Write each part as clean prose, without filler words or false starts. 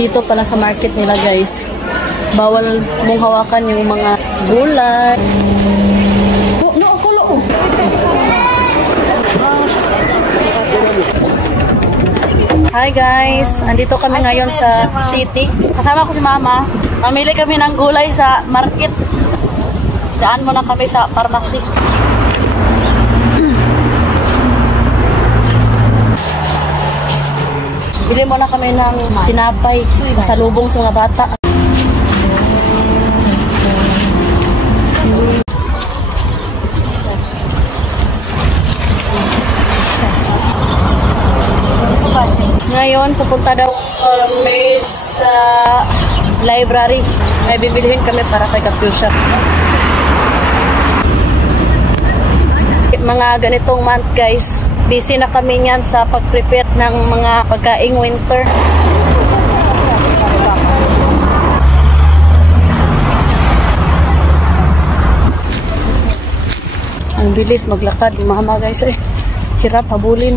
Dito pala sa market nila guys, bawal mong hawakan yung mga gulay. Oh, no, kulo. Hi guys, andito kami ngayon sa city. Kasama ko si mama. Mamili kami ng gulay sa market. Daan muna kami sa pharmacy. Bili muna kami ng tinapay, pasalubong sa mga bata. Ngayon, pupunta daw kami sa library. May bibilihin kami para kay Kapyusha. Mga ganitong month guys, busy na kami niyan sa pag-prepare ng mga pagkaing winter. Ang bilis maglakad ni mama guys eh. Hirap habulin.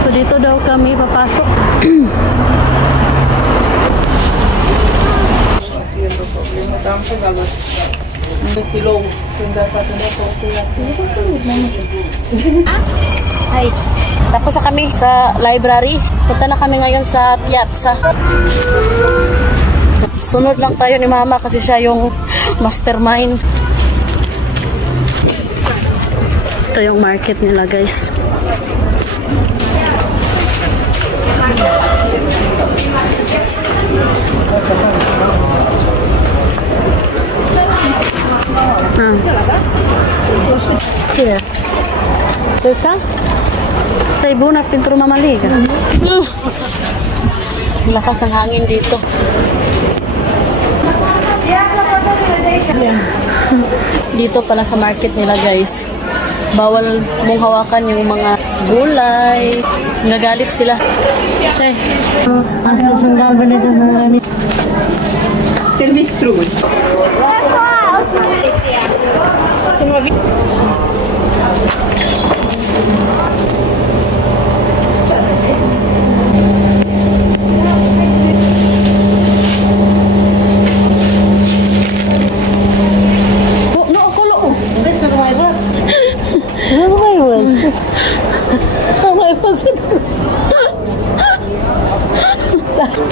So dito daw kami papasok. Ay, tapos na kami sa library. Punta na kami ngayon sa piazza. Sunod lang tayo ni mama kasi siya yung mastermind. Ito yung market nila guys. Sila. Basta? Sa ibo na pintro mamaliga. Lakas ng hangin dito. Dito pala sa market nila guys, bawal mong hawakan yung mga gulay. Nagalit sila. Che. Silvestro.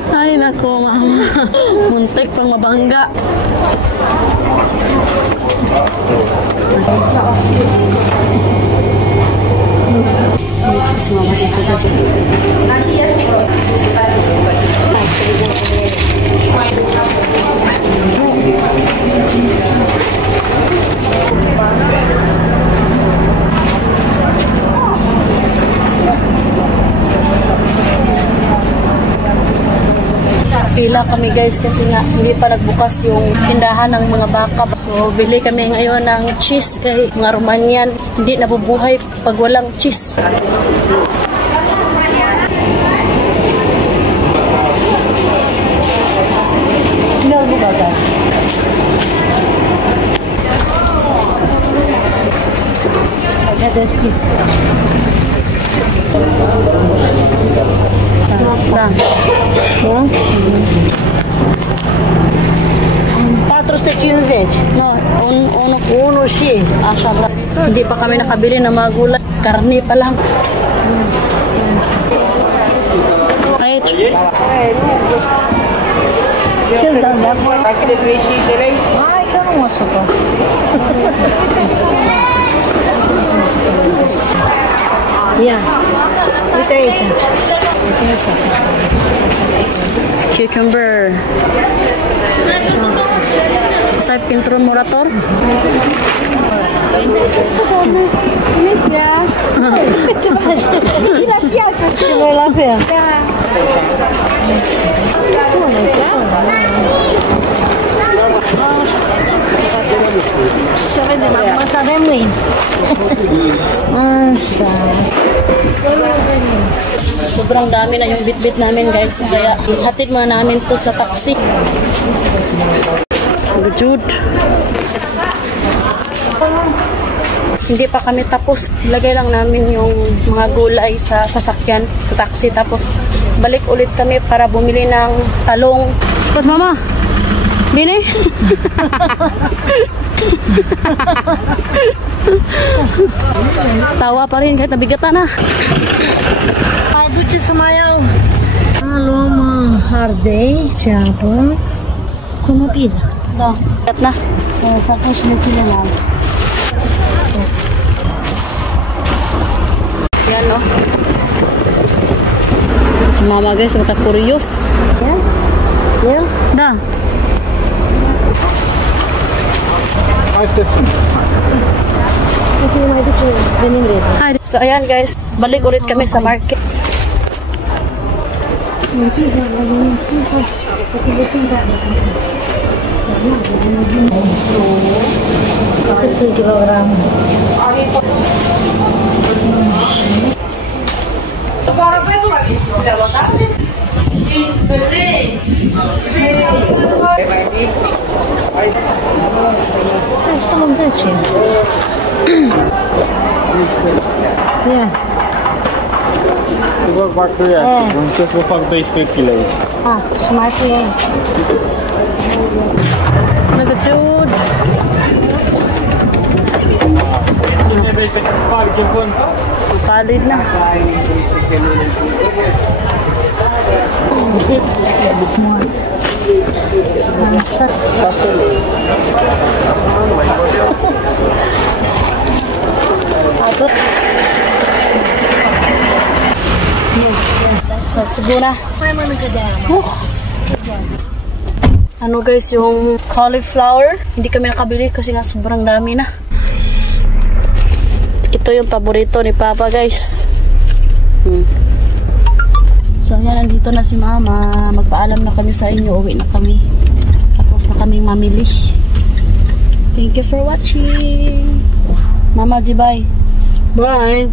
Ay nako mama, muntik pang mabangga. Si mama dito guys. Pila kami guys kasi nga hindi pa nagbukas yung tindahan ng mga baka. So bili kami ngayon ng cheese kay mga Romanian. Hindi nabubuhay pag walang cheese. Tingnan mo ba guys? Agadeski. Nah. 450. No, uno shi. Hindi pa kami nakabili ng mga gulay. Karni pa lang. Ay, kamu masuk kok. Ya. Itu aja. Cucumber. Sa pintro morator. Inicia. La piazza. Ci vuoi la piazza? Siya din masabi mo eh. Sobrang dami na yung bit-bit namin guys. Kaya hatid muna namin to sa taxi. Good. hindi pa kami tapos. Ilagay lang namin yung mga gulay sa sasakyan, sa taxi. Tapos balik ulit kami para bumili ng talong. Spot mama! Bini? Tawa pa rin kahit nabigatan na. Duce samayaw. Luăm ardei și apă cu năpidă. Da. Bigat na. Să facem și celelalte. Yan, no? Si mama guys, mata-curious. Ia? Ia? Da. Dacă mai duce, venim repede. Hai. So ayan guys, balik ulit kami sa market. Cât sunt kilograme? Hai, să mă trece. Ia. Vă fac ea, încerc să fac 12 kg aici. Și mai pui aici. Nagăciud. Cine vede că fac e bun? Palid na. Atât. Siguro na. Mai mănâncă de aia. Ano guys, yung cauliflower, hindi kami nakabili kasi nga sobrang dami na. Ito yung paborito ni Papa guys. So yan, nandito na si Mama. Magpaalam na kami sa inyo, uwi na kami. Tapos na kaming mamili. Thank you for watching. Mama, bye. Bye.